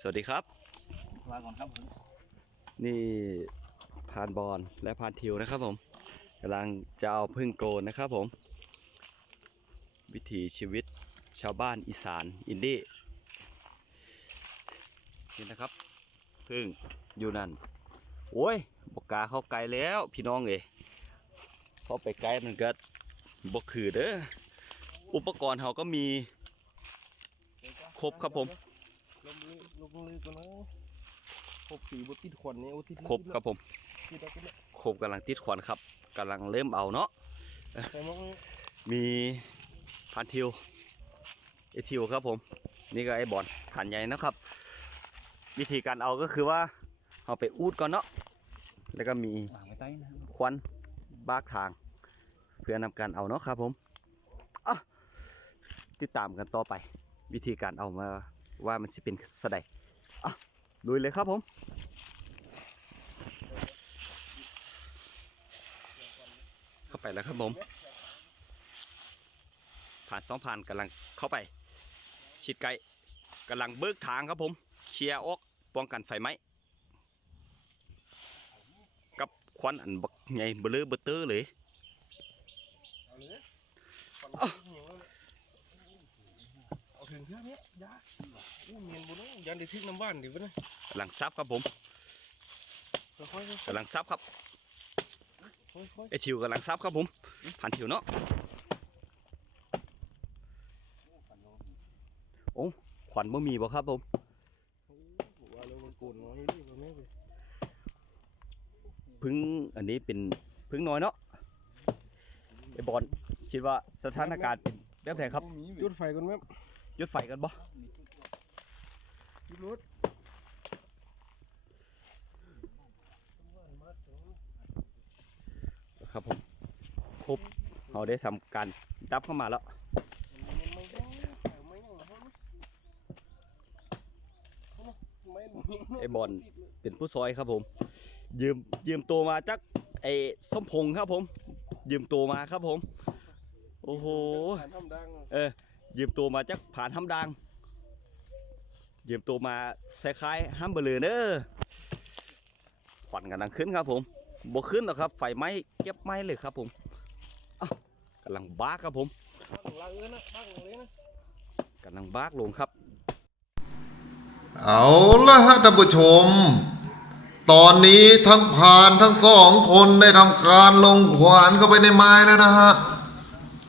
สวัสดีครับลาก่อนครับผมนี่พานบอลและพานทิวนะครับผมกำลังจะเอาพึ่งโกนนะครับผม วิถีชีวิตชาวบ้านอีสานอินดี้นี่นะครับพึ่งอยู่นั่นโอ้ยบกกล้าเข้าไกลแล้วพี่น้องเอ๋ยเข้าไปไกลมันก็บกคือเด้ออุปกรณ์เขาก็มีครบครับผม ลงมือลงมือกันนะครบสีบติดขวัญเนี่ยโอ้ติดครบครับผมติดแล้วติดแล้วครบกำลังติดขวัญครับกำลังเริ่มเอาเนาะใส่หมวกเลยมีพันทิวไอทิวครับผม นี่ก็ไอบอลขันใหญ่นะครับ วิธีการเอาก็คือว่าเอาไปอูดก่อนเนาะแล้วก็มีวางไว้ใต้นะควันบากทาง เพื่อนำการเอาเนาะครับผมอะติดตามกันต่อไป วิธีการเอามาว่ามันจะเป็นสะใด อะลุยเลยครับผมเข้าไปแล้วครับผม ผ่านสองผ่านกำลังเข้าไป ชิดไกลกำลังเบิกทางครับผม เคลียร์ออกป้องกันไฟไหม้กับควันอันบักไงเบลอเบอเตอร์เลยเอาเลยขวัญเลยเอาถึงแค่นี้ยา อู้เมียนบุญเนอะยันได้ทึกน้ำบ้านดิวะนะกำลังซับครับผมค่อยๆค่อยกำลังซับครับๆค่อยไอทิวกำลังซับครับผมผ่านทิวเนาะโอ้ขวัญบ่มีบ่ครับผมๆบอกว่าแล้วมันโกนน้อยนี่ก็ไม่เลยพึ่งอันนี้เป็นพึ่งน้อยเนาะไอบอลคิดว่าสถานการณ์เป็นแบบไหนครับ จุดไฟก่อนแม่ยุดไฟกันบ่ จุดรถครับผมครบเราได้ทำการดับเข้ามาแล้วไอบอลเป็นผู้ซอยครับผม ยืมยืมตัวมาจากไอ้ส้มพงครับผม ยืมตัวมาครับผม โอ้โหเออยืมตัวมาจากผ่านห้ำดัง ยืมตัวมาใส่คล้ายห้ำเบลือเนอขวัญกำลังขึ้นครับผมบ่ขึ้นหรอกครับ ไฟไหม้เก็บไหม้เลยครับผมอ้าวกำลังบ้าครับผมกำลังบ้ากลงครับ เอาละฮะท่านผู้ชม ตอนนี้ทั้งพรานทั้งสองคนได้ทำการลงขวานเข้าไปในไม้แล้วนะฮะ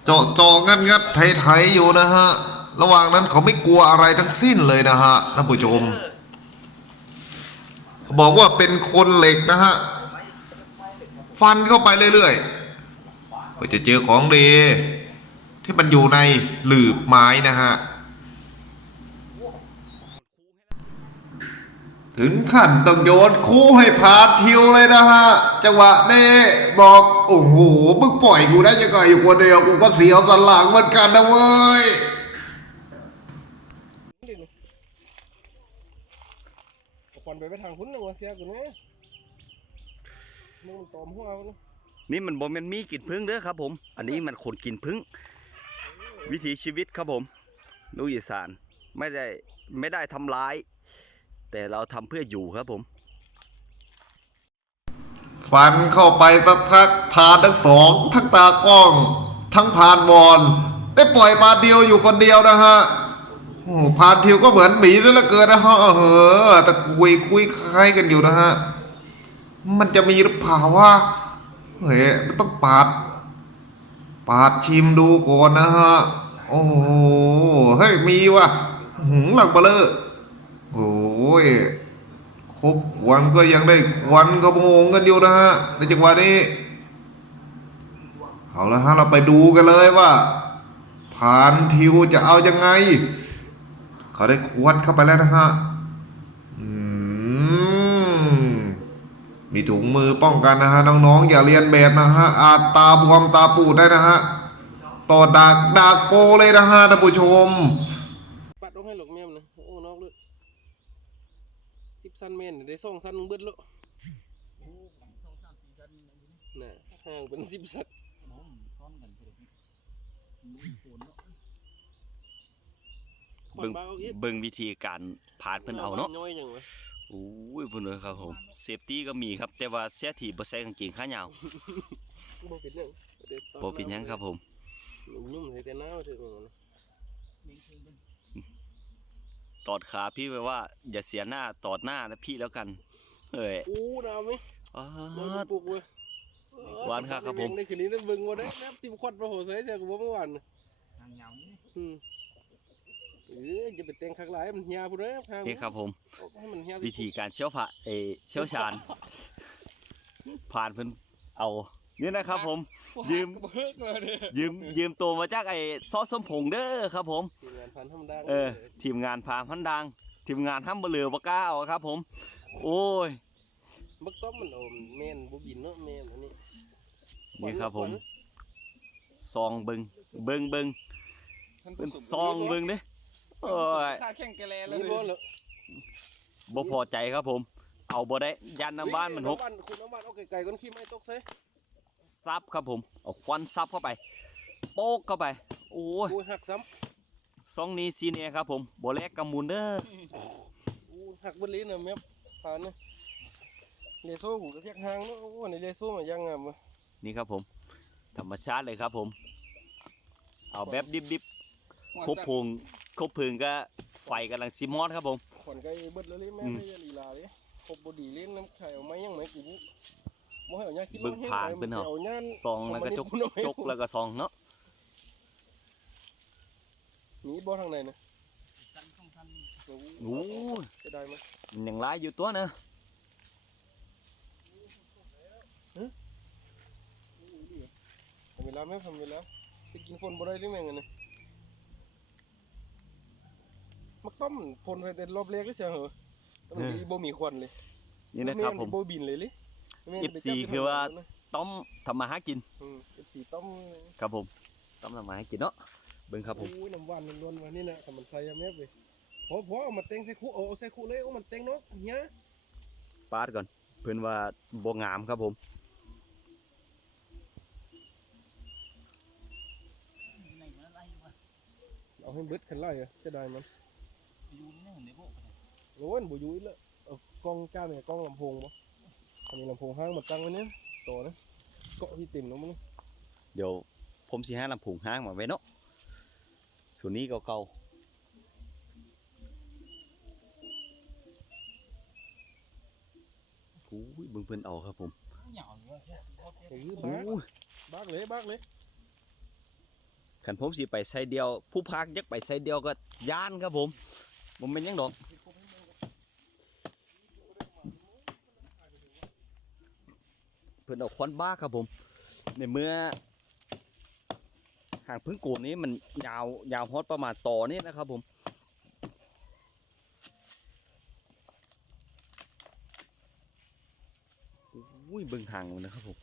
เจาะเจาะงัดงัดไถไถอยู่นะฮะ ระหว่างนั้นเขาไม่กลัวอะไรทั้งสิ้นเลยนะฮะท่านผู้ชมเขาบอกว่าเป็นคนเหล็กนะฮะ ฟันเข้าไปเรื่อยๆเพื่อจะเจอของดีที่มันอยู่ในหลืบไม้นะฮะ ถึงขั้นต้องโยนคู่ให้พาทิวเลยนะฮะ จังหวะนี้บอกโอ้โหมึงปล่อยกูได้ยังไงอยู่คนเดียวกูก็เสียวสันหลังเหมือนกันนะเว้ย ควัน ไปไปทางคุณหนึ่งมาเสียกูนะมึงมันตอมหัวมันนะนี่มันบ่แม่นมีกินพึ่งเด้อครับผม อันนี้มันคนกินพึ่ง วิถีชีวิตครับผมลูกอีสานไม่ได้ไม่ได้ทำร้าย แต่เราทำเพื่ออยู่ครับผม ฟันเข้าไปสักพักพานทั้งสอง ทั้งตากล้อง ทั้งพานบอลได้ปล่อยพานเดียวอยู่คนเดียวนะฮะโอ้พานทิวก็เหมือนหมีซะเหลือเกินนะฮะเออแต่คุยคุยคล้ายกันอยู่นะฮะ มันจะมีหรือเปล่าวะเฮ้ยมันต้องปาด ปาดชิมดูก่อนนะฮะ โอ้โหเฮ้ยมีว่ะหืมหลังเบลอโอ้ยครบควันก็ยังได้ควันกระโมงกันอยู่นะฮะในจังหวะนี้เอาละฮะเราไปดูกันเลยว่าผ่านทิวจะเอายังไง เขาได้ควันเข้าไปแล้วนะฮะอืมมีถุงมือป้องกันนะฮะน้องๆ อย่าเรียนแบบนะฮะอาจตาบวมตาปูดได้นะฮะต่อดากดากโปเลยนะฮะท่านผู้ชมปัดลงให้หลกเมียมนะโอ้นอกเลยสิบสั้นเมนได้สองสั้นมึงเบิดแล้วน่ะห่างเป็นสิบสั้น เบิ่ญงบ้าเอาอีกเบิ่งวิธีการผ่านเพิ่นเอาเนาะน้อยจังวะโอ้ยเพิ่นเลยครับผมเซฟตี้ก็มีครับ แต่ว่าเสียทีบ่ใส่กางเกงขายาวบ่เป็นหยังดี๋ยวตอบ่เป็นหยังครับผมยุ่มใส่แต่หน้าเถอะมึงนะตอดขาพี่ไว้ว่า อย่าเสียหน้าตอดหน้านะพี่แล้วกันเอ้ยอู้ดาวไหมอ้าบ่ได้ดปลุกเว้ยหวานครับครับผมในคืนนี้ต้องเบิ่งบ่ได้แนบสิบขวดบ่โหใส่เสียกูบ่เมื่อวานน่ะทางเหงานี่อืม เออจะไปแต่งคักหลายมันเหี่ยพุ่นเด้อทางนี่ครับผมเอาให้มันเหี่ยวิธีการเชี่ยวผ่าเออเชี่ยวชาญ ผ่านเพิ่นเอานี่นะครับผม ยืม เบิกมาเด้อยืมยืมตัวมาจากไอ้ซอสสมผงเด้อครับ ผม ทีมงานพันธรรมดาเออ ทีมงานพาพันดัง ทีมงานห้ำเบลือปะก้าวครับ ผม โอ้ยบักต้อมมันเอาแม่นบ่บินเนาะแม่นอันนี้นี่ครับผมซองเบิงเบิงเบิงท่านเป็ผู้นชมซองเบิงเด้ โอ้ยค่าแข่งแกแลเลนี่ยบ่เหรอบ่พอใจครับผม เอาบ่ได้ยันน้ำบ้านมันหกำบ้คุณน้ำบ้านเอาไก่ๆก้อนขี้ไม้ตกใส่ซับครับผมเอาควันซับเข้าไป โป๊กเข้าไป โอ้ยกูหักซ้ซองนี้ซีเนียครับผมบ่แลกกำมูลเด้อำกูหักเบดลิ้นน่ะแม่ผ่านนะเลโซ่หูกระเทียกหางเนาะโอ้ในเลโซ่มันยังงามวะนี่ครับผม ธรรมชาติเลยครับผม เอาแบบดิบ ๆคบเพลิงคบเพลิงก็ไฟกำลังซิมอดครับผมขวัญไก่เบิดแล้วเลยแม่อืมไม่ได้ลีลาเลยครบบดีเล่นน้ำไข่เอาไม้ยังไหมกูบ่บ่ให้เอาย่าคิดเบิ่งผ่านเพิ่นเนาะเอาย่านซองแล้วก็จกเอามานี่จกแล้วก็ซองเนาะหนีบ่ทางไหนนะกันต้องทันโอ้โอ้ยจะได้ไหมมันยังร้ายอยู่ตัวนะทำเวลาไหมทำเวลาจะกินฝนบ่ได้หรือแม่งอันนี่ มักต้อมฝนใส่แต่รอบแรกเลยเสียเหรอแต่มันมีบ่มีควันเลยนี่นะครับผมแนบ่บินเลยลิแม่นไป FC จับที่คือว่าถนนนะต้มทำมาหากินอืม FC ต้มครับผมต้มทำมาหากินเนาะเบิ่งครับผมโอ้ยน้ำหวานล้วนๆวันนี้นะถ้ามันใส่ยาแม่ไปพอพอเอามาเต็งใส่คู่เอาเอาใส่คู่เลยเอามันเต็งเนาะเนี้ยปาดก่อนเพิ่นว่าบ่งามครับผมไหนมันอะไรวะเอาให้เบิดขันไล่อะจะได้มันอ ยู่นี่เห็นในพวกโอ้ยบ่อยู่อีกแล้วเอากล้องจ้าเนี่ยกล้องลำโพงบ่อันนี้ลำโพงห้างมาตั้งไว้เนี่ยต่อนะเกาะที่เต็มแล้วมั้งเดี๋ยวผมสิหาลำผงห้างมาไว้เนาะส่วนนี้เก่าๆอุ้ยเบิ่งเพิ่นเอาครับผมเหงาอยู่ว่าแค่เขาแค่เออโอ้บักยบักเลยบักเลยคันผมสิไปไซเดียว ผู้พักยักไปไซเดียวก็ย่านครับผม ผมเป็นหยังดอกเพิ่อนเอาควันบ้าครับผม ในเมื่อหางพึ่งกนนี้มันยาวยาวฮอดประมาณต่อนี่นะครับผมอุ้ยเบิ่งหางมันนะครับผม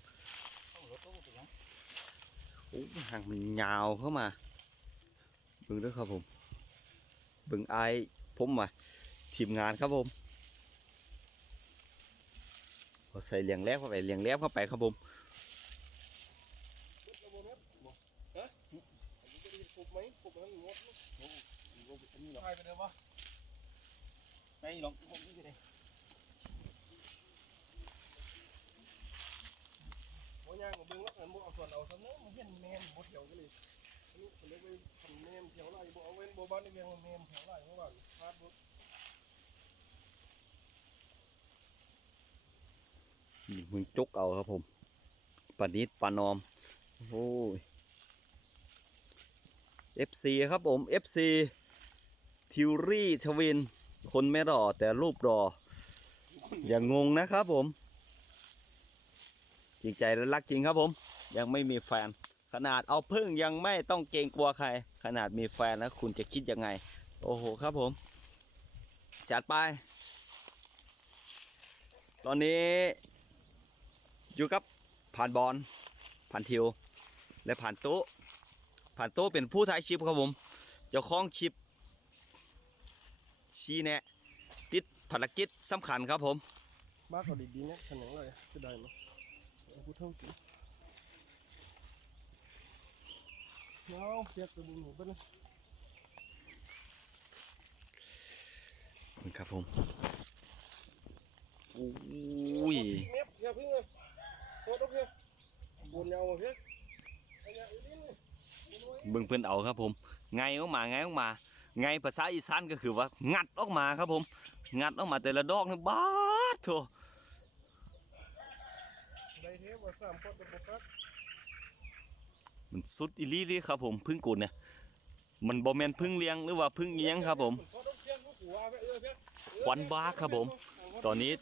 โอ้หางมันยาวเข้ามาเบิ่งด้วยครับผมเบิ่งอ ผมมาทีมงานครับผมเอใส่เลียงแลบเข้าไปเลียงแลบเข้าไปครับผมได้ครบไหรอ้โหอันนี้เหรอไปลยวะไปลองพวกนี้ไปเลยโอ้ยย่างของเบิ้งล้วกันบ่เอาส่วนเอาซะเนาะมันเห็นแมนบ่เถียวกันเลยอันนี้เขาเรียกว่า ทำแมนเถียวไรบ่เอาเว้นบ่บ้านในเวียงว่าแมนเถียวไรเมื่อวานพาดบ่นี่มึงจกเอาครับผมปานิดปานอมโอ้ย FC ครับผม FC ทิวรี่ชวิน คนไม่รอแต่รูปรอ อย่างงงนะครับผม จริงใจและรักจริงครับผม ยังไม่มีแฟน ขนาดเอาพึ่งยังไม่ต้องเกรงกลัวใคร ขนาดมีแฟนแล้วคุณจะคิดยังไง โอ้โหครับผม จัดไป ตอนนี้ อยู่กับผ่านบอลผ่านทิว และผ่านโต๊ะผ่านโต๊ะเป็นผู้ถ่ายคลิปครับผมเจ้าของคลิปชี้แนะ ติดภารกิจสำคัญครับผมบ้าก็ดีๆเนี่ยขนาดไรจะได้ไหมเอากูเท่ากิน เอาเสียกตัวดูหนูไปเลยครับผมอุ้ยเมียบอย่าพึ่งเลยโคตรโอเคบนยาวมาเพื่อนเอาอย่าอีกนิดนึงเบิ่งเพิ่นเอาครับผม ไงออกมาไงออกมา ไงภาษาอีสานก็คือว่า งัดออกมาครับผม งัดออกมาแต่ละดอกนี่บาดโถได้เทปว่าสามคนเป็นบุคคล มันสุดอีลีเลยครับผมพึ่งกุนเนี่ยมันบ่แมนพึ่งเลี้ยงหรือว่าพึ่งเลี้ยงครับผมควันบาครับผม ตอนนี้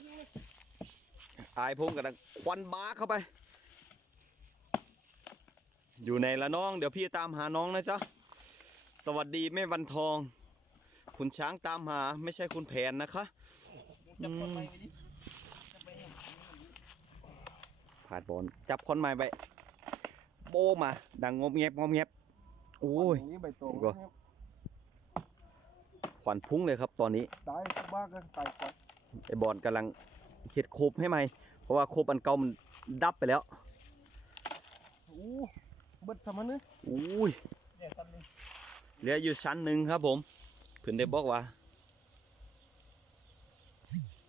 อายผมกำลังควันบาเข้าไป อยู่ในละน้อง เดี๋ยวพี่ตามหาน้องนะจ๊ะสวัสดีแม่วันทอง คุณช้างตามหาไม่ใช่คุณแผนนะคะผ่านบอลจับคอนไม้ไป โบมา ดังงบเงียบงบเงียบโอ้ยนี่ใบตองก็ขวัญพุ่งเลยครับตอนนี้ตายบ้ากันตายก่อนไอ้บอลกำลังเฮ็ดโคบให้ใหม่เพราะว่าโคบอันเก่ามันดับไปแล้วอู้เบิดทำมันนึอุ้ยเนี่ยตอนนี้เหลืออยู่ชั้นหนึ่งครับผมเพิ่นได้บอกว่า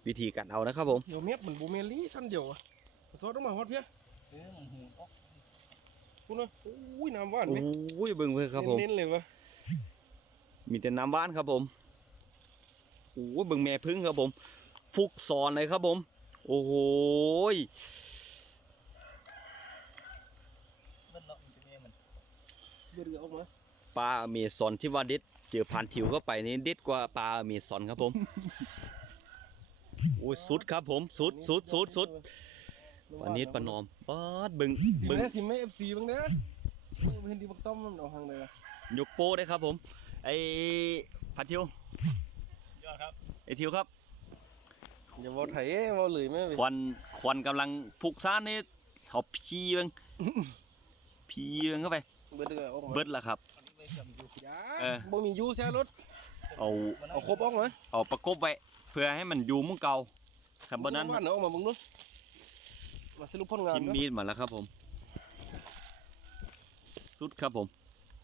วิธีการเอานะครับผมเดี๋ยวเมียบเหมือนบูเมลี่ชั้นเดียวอะโซดต้องมาฮอดเพี้ย เออมันหูออกพูดนะอุ้ยน้ำหวานโอไหม้ยเบิ่งเพิ่นครับผมเน้นๆเลยวะมีแต่น้ำหว่านครับผมโอ้ยเบิ่งแม่พึ่งครับผมพุกซอนเลยครับผม โอ้โหยมันเนาะมันจะมีมันเดือดออกมาปลาอเมซอนที่ว่าเด็ดเจอผ่านทิวเข้าไปนี่เด็ดกว่าปลาอเมซอนครับผมโอ้ยสุดครับผม สุดสุดสุดสุด วันนี้ปานอมปาดเบิ่งสิเบิ่งแม่สิแม่เอฟซีบ้างนะเห็นดีบักต้อมมันเอาหางเลยอะยกโป้ได้ครับผม ไอ้พัดทิวยอดครับไอ้ทิวครับอย่าบอกไถบอกเลยแม่ควันควันกำลังพุกซ่านนี่เอาพีเบิ่งพีเบิ่งเข้าไป เบิดเลยออกมาเบิดละครับตอนนี้เลยเสื่อมอยู่ยาเออบ่มียูแซ่รถเอามันเอาครบออกมาเอาประกบไว้เพื่อให้มันอยู่มุ้งเก่าครับบนนั้นบ้านเนาะออกมาเบิ่งนู้น มาสรุปผลงานทิมเนาะมีดมาแล้วครับผม สุดครับผม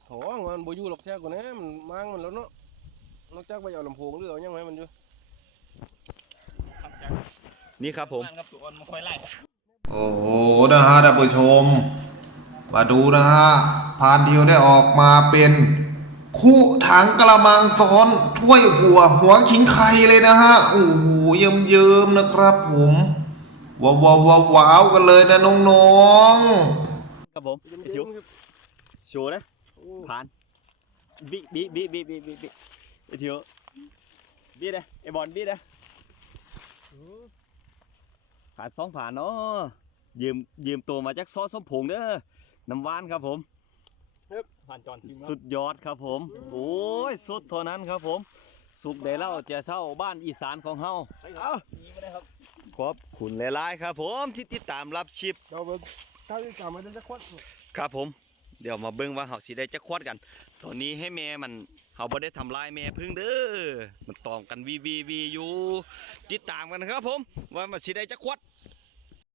โหมันบ่อยู่หรอกแซ่กว่านี้มันมางมันแล้วเนาะนอกจากไปเอาลำโพงหรือเอาหยังไงมันอยู่ทำจากนี่ครับผมบ้านครับตัวอ่อนมันค่อยไล่โอ้โหนะฮะท่านผู้ชม มาดูนะฮะพานทิวได้ออกมาเป็นคู่ถังกระมังซ้อนถ้วยหัว หัวขิงไข่เลยนะฮะโอ้โหเยิ้มเยิ้มๆนะครับผม ว้าวว้าวว้าวว้าวกันเลยนะน้องครับผมไอ้ทิวโชว์นะผ่านบิบิบิบิบิบิบิไอ้ทิวบิเลยไอ้บอลบิเลยผ่านสองผ่านเนาะยืมยืมตัวมาจากซอสส้มผงเด้อน้ำหวานครับผมผ่านจอนซิมสุดยอดครับผม โอ้ยสุดเท่านั้นครับผม สุกได้แล้วจะเศร้าบ้านอีสานของเฮาเอ้านี่ไม่ได้ครับขอบคุณหลายๆครับ ผมที่ติดตามรับชิปเราเบิ่งถ้าจะกลับมาจะควัดครับผม เดี๋ยวมาเบิ่งว่าเฮาสิได้จะควดกัน ตอนนี้ให้แม่มันเฮาบ่ได้ทำลายแม่พึ่งเด้อมันตอมกันวีวีวีอยู่ติดตามกันครับผม ว่ามันสิได้จะควด